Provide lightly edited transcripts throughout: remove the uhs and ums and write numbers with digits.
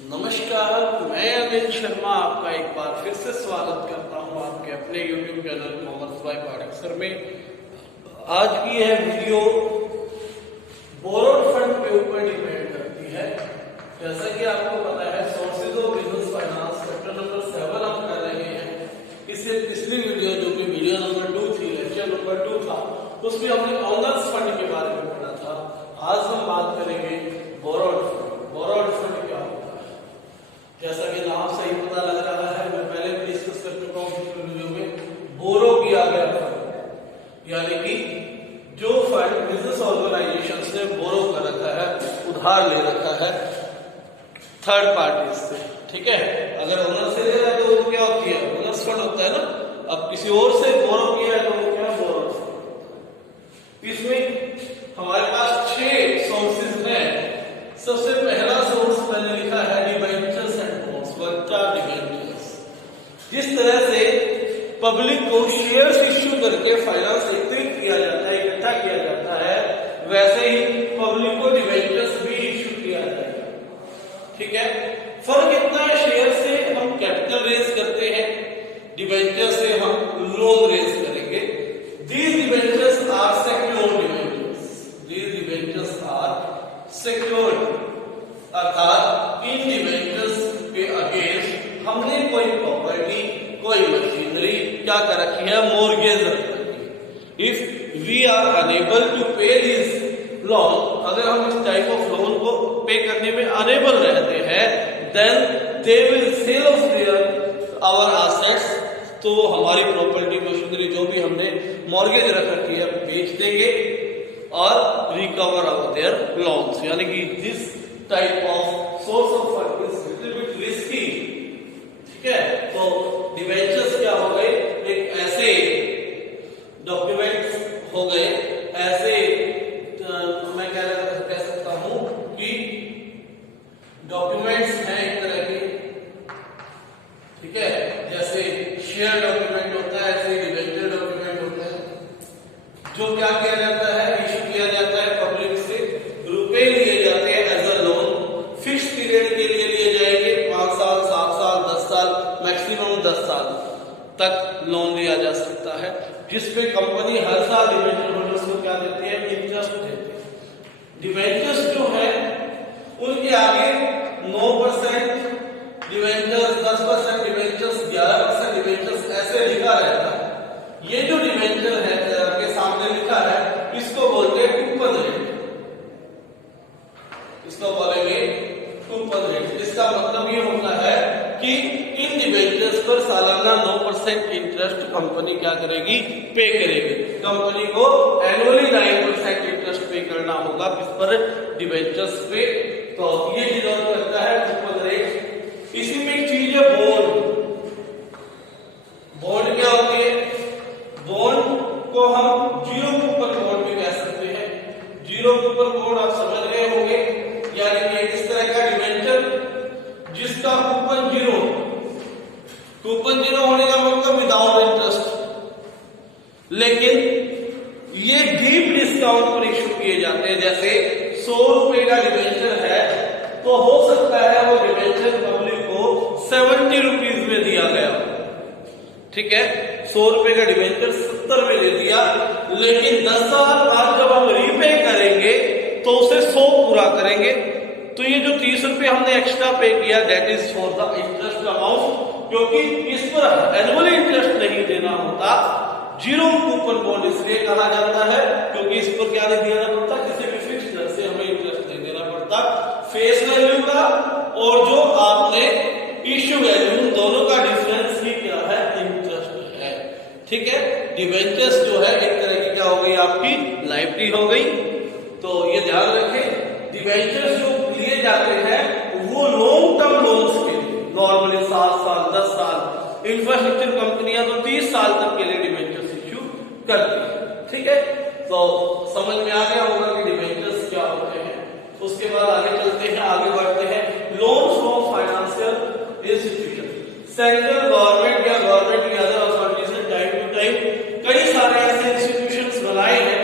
नमस्कार, मैं अमित शर्मा आपका एक बार फिर से स्वागत करता हूं आपके अपने YouTube channel commerce by Pathak sir में। आज की यह वीडियो बोरोड फंड के ऊपर डिपेंड करती है। जैसा कि आपको पता है, sources of business finance chapter number 7 हम कर रहे हैं। इससे पिछली वीडियो जो कि वीडियो नंबर 2 थी, लेक्चर नंबर 2 था, उसमें हमने ओनर्स फंड के बारे में पढ़ा था। आज हम बात करेंगे बोरोड फंड। बोरोड फंड क्या होता है? जैसा कि नाम से ही पता लग रहा है, मैं पहले भी डिस्कस कर चुका हूं पिछले वीडियो में। बोरो किया गया फंड यानी कि जो फंड बिजनेस ऑर्गेनाइजेशन ने बोरो कर रखा है, उधार ले रखा है थर्ड पार्टी से। ठीक है, अगर ओनर से ले रहा है तो वो क्या होती है? ओनर्स फंड होता है ना। अब किसी और से बोरो किया है तो वो क्या बोरो फंड। इसमें हमारे पास 6 सोर्सेज हैं। सबसे पहला सोर्स मैंने लिखा है डिबेंचर्स एंड बॉन्ड्स, डिबेंचर्स। जिस तरह से पब्लिक को शेयर्स इश्यू करके फाइनेंस एकत्रित किया जाता है, इकट्ठा किया जाता है, वैसे ही पब्लिक को डिबेंचर्स भी इश्यू किया जाएगा। ठीक है, फर्क इतना है, शेयर से हम कैपिटल रेज करते हैं, डिबेंचर से हम लोन रेज करेंगे। These debentures are secured debentures. These debentures are secured, अर्थात इन डिबेंचर्स के अगेंस्ट हमने कोई प्रॉपर्टी, कोई मशीनरी क्या कर रखी है? मॉर्गेज रख रखी है। If we are unable to pay this loan, अगर हम इस टाइप ऑफ लोन को पे करने में अनेबल रहते हैं, then they will sell off their our assets, तो हमारी प्रॉपर्टी, मशीनरी जो भी हमने मॉर्गेज रख रखी है बेच देंगे और रिकवर ऑफ देयर लोन्स। यानी कि this type of source of fund is little bit risky. ठीक है, तो डिबेंचर्स क्या हो गए? एक ऐसे डॉक्यूमेंट्स हो गए, ऐसे मैं कह सकता हूं कि डॉक्यूमेंट्स हैं एक तरह के। ठीक है, जैसे शेयर डॉक्यूमेंट होता है, ऐसे डिबेंचर डॉक्यूमेंट होता है, जो क्या किया जाता है? इश्यू किया जाता है पब्लिक से, रुपए लिए जाते हैं as a loan. Fix period के लिए लिए जाएंगे, 5 साल, 7 साल, 10 साल, मैक्सिमम 10 साल तक लोन लिया जा सकता है, जिसपे कंपनी हर साल डिबेंचर होल्डर्स को क्या देती है? इंटरेस्ट देती है। डिबेंचर्स जो है उनके आगे 9% डिबेंचर्स, 10% डिबेंचर्स, 11% डिबेंचर्स ऐसे लिखा रहता है। ये जो डिबेंचर है के सामने लिखा है, इसको बोलते हैं कूपन रेट। इसको बोलेंगे कूपन रेट। इसका मतलब ये होता है कि इन डिबेंचर्स पर सालाना 9% इंटरेस्ट कंपनी क्या करेगी? पे करेगी। कंपनी को एनुअली 9% इंटरेस्ट पे करना होगा किस पर? डिबेंचर्स पे। तो ये डिनोट करता है कूपन रेट। इसी में एक चीज है बॉन्ड। बॉन्ड क्या होती है? बॉन्ड को हम जीरो कूपन बॉन्ड भी कह सकते हैं। जीरो कूपन बॉन्ड आप समझ गए होंगे, यानी कि इस तरह का डिबेंचर जिसका कूपन जीरो। कूपन जीरो होने का मतलब विदाउट इंटरेस्ट, लेकिन ये डीप डिस्काउंट पर इश्यू किए जाते हैं। जैसे 100 रुपए का डिबेंचर है तो हो सकता है वो डिबेंचर पब्लिक को 70 रुपीज में दिया गया। ठीक है, 100 रुपए का डिबेंचर 70 में दे दिया, लेकिन 10 साल बाद जब हम रीपे करेंगे तो उसे 100 पूरा करेंगे। तो ये जो 30 रुपए हमने एक्स्ट्रा पे किया, that is for the interest amount, क्योंकि इस पर एनुअली इंटरेस्ट नहीं देना होता। जीरो कूपन बॉन्ड इसलिए कहा जाता है क्योंकि इस पर क्या नहीं देना पड़ता? किसी भी फिक्स दर से हमें इंटरेस्ट नहीं देना पड़ता। फेस वैल्यू का और जो आपने इश्यू वैल्यू, दोनों का डिफरेंस ही क्या है? इंटरेस्ट है। ठीक है, डिबेंचर्स जो है एक तरह की क्या हो गई? आपकी लाइबिलिटी हो गई। तो ये ध्यान रखें, डिबेंचर्स जो लिए जाते हैं वो लॉन्ग टर्म लोन्स के लिए, नॉर्मली 7 साल, 10 साल। इंफ्रास्ट्रक्चर कंपनियां तो 30 साल तक के लिए डिबेंचर्स इश्यू करती है। ठीक है, तो समझ में आ गया होगा कि डिबेंचर्स क्या होते हैं। उसके बाद आगे चलते हैं, आगे बढ़ते हैं। Loans from financial institution. Central government या गवर्नमेंट की अदर अथॉरिटीज ने टाइम टू टाइम कई सारे ऐसे इंस्टीट्यूशंस बनाए हैं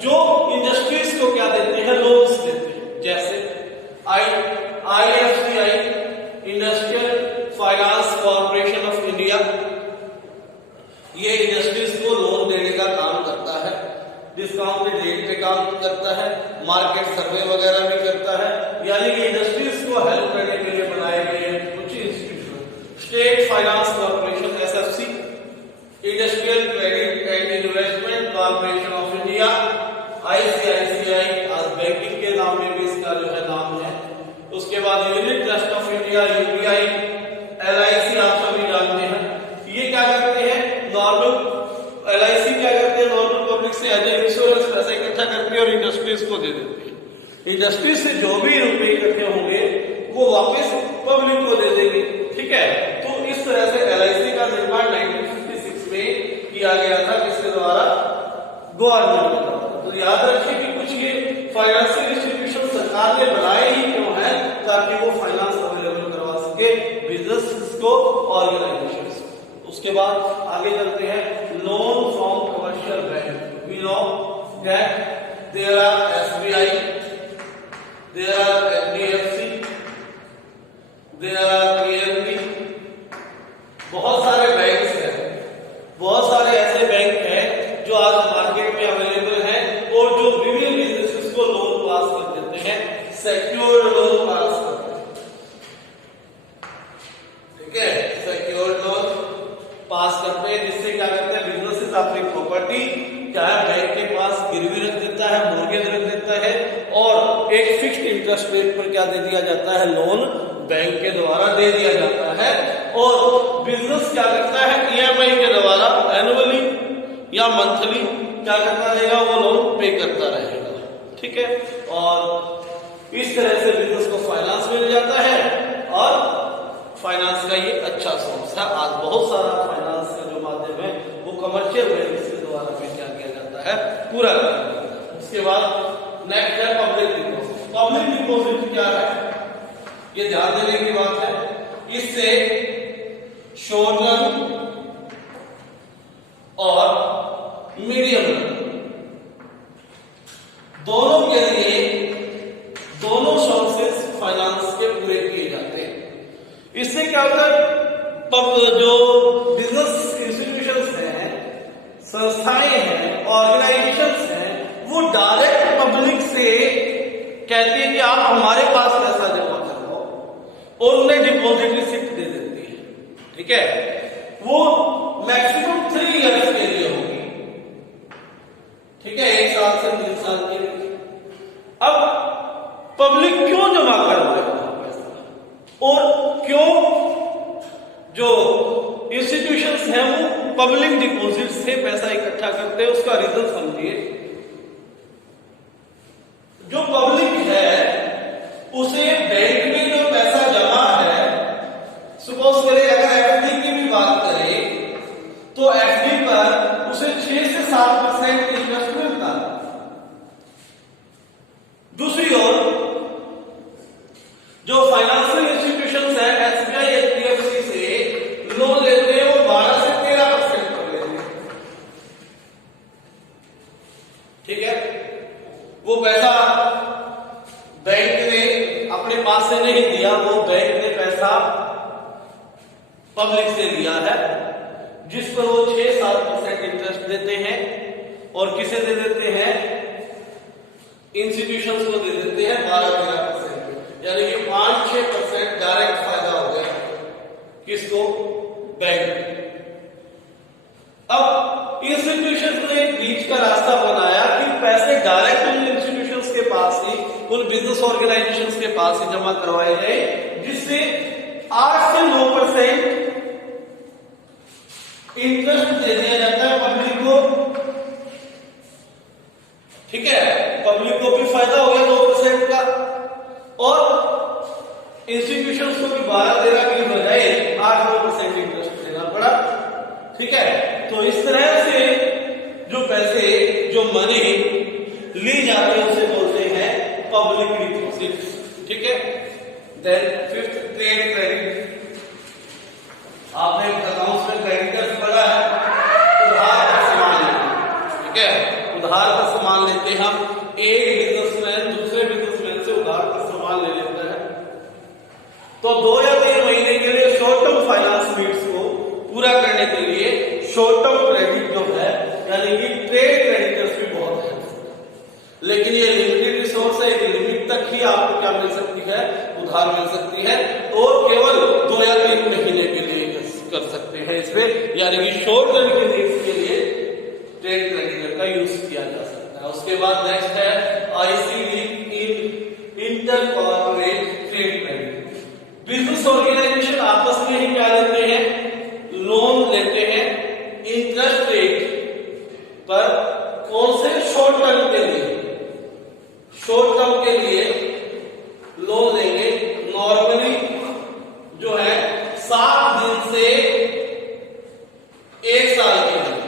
जो इंडस्ट्रीज को क्या देते हैं? लोन्स देते हैं। जैसे IFCI अपने रेट पे काम करता है, मार्केट सर्वे वगैरह भी करता है, यानी कि इंडस्ट्रीज को हेल्प करने के लिए बनाए गए कुछ institution. State finance corporation SFC, industrial credit and investment corporation of India, ICICI, आज बैंकिंग के नाम में भी इसका जो है नाम है। उसके बाद unit trust of India UBI, LIC आप सभी जानते हैं। ये क्या करते हैं, नॉर्मल LIC क्या करते हैं, नॉर्मल पब्लिक से एज इंश्योरेंस पैसे इकट्ठा करके और इंडस्ट्रीज को दे देते हैं। इंडस्ट्रीज से जो भी रुपए इकट्ठे होंगे वो वापस पब्लिक को दे देंगे, ठीक है। तो इस तरह से LIC का निर्माण 1956 में किया गया था, किसके द्वारा, गवर्नमेंट के द्वारा। तो याद रखिए कि कुछ ये फाइनेंशियल इंस्टीट्यूशन सरकार ने बनाए ही क्यों है, ताकि वो फाइनेंस अवेलेबल करवा सके बिजनेस को, ऑर्गेनाइजेशन। उसके बाद आगे चलते हैं, loan from commercial bank. We know that there are SBI, there are NBFC, there are PNB, बहुत सारे बैंक्स हैं, बहुत सारे ऐसे बैंक हैं जो आज मार्केट में अवेलेबल हैं और जो विभिन्न बिजनेसेस को लोन पास कर देते हैं, सिक्योर्ड लोन पास करते हैं, ठीक है। सिक्योर्ड लोन पास करते हैं, जिससे क्या करते हैं, बिजनेसेस अपनी प्रॉपर्टी क्या है बैंक के पास गिरवी रख देता है, मोर्गेज रख देता है और एक फिक्स्ड इंटरेस्ट रेट पर क्या दे दिया जाता है, लोन बैंक के द्वारा दे दिया जाता है। और बिजनेस क्या करता है, EMI के द्वारा एनुअली या मंथली क्या करता रहेगा, वो लोन पे करता रहेगा, ठीक है। और इस तरह से बिजनेस को फाइनेंस मिल जाता है और फाइनेंस का ये अच्छा सोर्स है। आज बहुत सारा फाइनेंस का जो माध्यम है वो कमर्शियल बैंक के द्वारा भी क्या किया जाता है, पूरा किया जाता है। उसके बाद नेक्स्ट है पब्लिक डिपॉजिट। पब्लिक डिपॉजिट क्या है, ये ध्यान देने की बात है। इससे शॉर्ट रन और मीडियम रन दोनों के लिए दोनों सोर्सेस फाइनेंस के पूरे किए जाते हैं। इससे क्या होता है, जो बिजनेस इंस्टीट्यूशंस हैं, संस्थाएं हैं, ऑर्गेनाइजेशंस हैं, वो डायरेक्ट पब्लिक से कहती है कि आप हमारे पास पैसा जमा करो और उन्हें डिपॉजिट रिसिप्ट दे देती है, ठीक है। वो मैक्सिमम 3 इयर्स के लिए होगी, ठीक है, 1 साल से 3 साल के लिए। अब पब्लिक क्यों जमा करवाएगा पैसा और क्यों जो इंस्टीट्यूशंस हैं वो पब्लिक डिपॉजिट से पैसा इकट्ठा करते हैं, उसका रीजन समझिए। जो पब्लिक है उसे बैंक में जो पैसा जमा है, सपोज करें अगर FD की भी बात करें तो FD पर उसे 6 से 7% इंटरेस्ट मिलता है। दूसरी ओर जो फाइनेंशियल इंस्टीट्यूशंस है SBI, HDFC से लोन लेते हैं, वो 12 से 13% पर लेते हैं, ठीक है। वो पैसा बैंक ने अपने पास से नहीं दिया, वो बैंक ने पैसा पब्लिक से लिया है, जिस पर वो 6-7% इंटरेस्ट देते हैं। और किसे दे देते हैं, इंस्टीट्यूशंस को दे देते हैं 12-13%, यानी कि 5-6% डायरेक्ट फायदा हो गया किसको, बैंक। अब इंस्टीट्यूशंस ने एक बीच का रास्ता बनाया कि पैसे डायरेक्ट उन इंस्टीट्यूशंस के पास ही, उन बिजनेस ऑर्गेनाइजेशंस के पास ही जमा करवाए गए, जिससे 8 से 9% इंटरेस्ट दे दिया जाता है पब्लिक को, ठीक है। पब्लिक को भी फायदा हो गया 2% का और इंस्टीट्यूशंस को भी 12-13 की बजाय 8-9% इंटरेस्ट देना पड़ा, ठीक है। तो इस तरह से जो पैसे, जो मनी ली जाती है उसे बोलते हैं पब्लिक डिपॉजिट, ठीक है। Then 5th trade credit. आपने अकाउंट्स में क्रेडिटर्स पढ़ा है, उधार का सामान लेते, ठीक है। उधार का सामान लेते हैं हम, एक बिजनेसमैन दूसरे बिजनेसमैन से उधार का सामान ले लेता है, तो 2 या 3 महीने के लिए शॉर्ट टर्म फाइनेंस नीड्स को पूरा करने के लिए शॉर्ट टर्म क्रेडिट जो है, यानी कि ट्रेड क्रेडिटर्स भी बहुत है। से लिमिट तक ही आपको क्या मिल सकती है, उधार मिल सकती है, और केवल 2 या 3 महीने के लिए कर सकते हैं इसमें, यानी कि शॉर्ट टर्म के नीड्स के लिए ट्रेड क्रेडिट का यूज किया जा सकता है। उसके बाद नेक्स्ट है ICD in inter corporate trade credit. Business organization आपस में ही क्या लेते हैं, लोन लेते हैं इंटरेस्ट रेट पर, कौन से, शॉर्ट टर्म के लिए, शॉर्ट टर्म के लिए लोन लेंगे नॉर्मली जो है 7 दिन से 1 साल के लिए,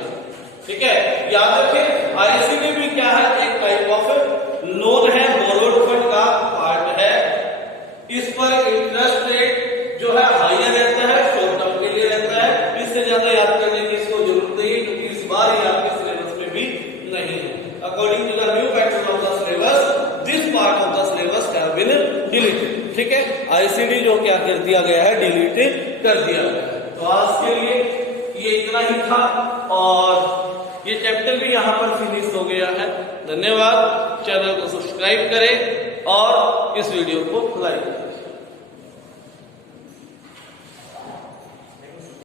ठीक है। याद रखें आईसीडी भी क्या है, एक टाइप ऑफ लोन है, बोरोड फंड का पार्ट है। इस पर इंटरेस्ट रेट जो है हाइयर रहता है, शॉर्ट टर्म के लिए रहता है। इससे ज्यादा याद करने की इसको जरूरत नहीं है, क्योंकि इस बार ये आपके सिलेबस में भी नहीं है। According to the new pattern of the syllabus, this part of the syllabus have been deleted, ठीक है। आईसीडी जो क्या कर दिया गया है, डिलीटेड कर दिया गया है। तो आज के लिए ये इतना ही था, और ये चैप्टर भी यहाँ पर फिनिश हो गया है। धन्यवाद। चैनल को सब्सक्राइब करें और इस वीडियो को लाइक करें।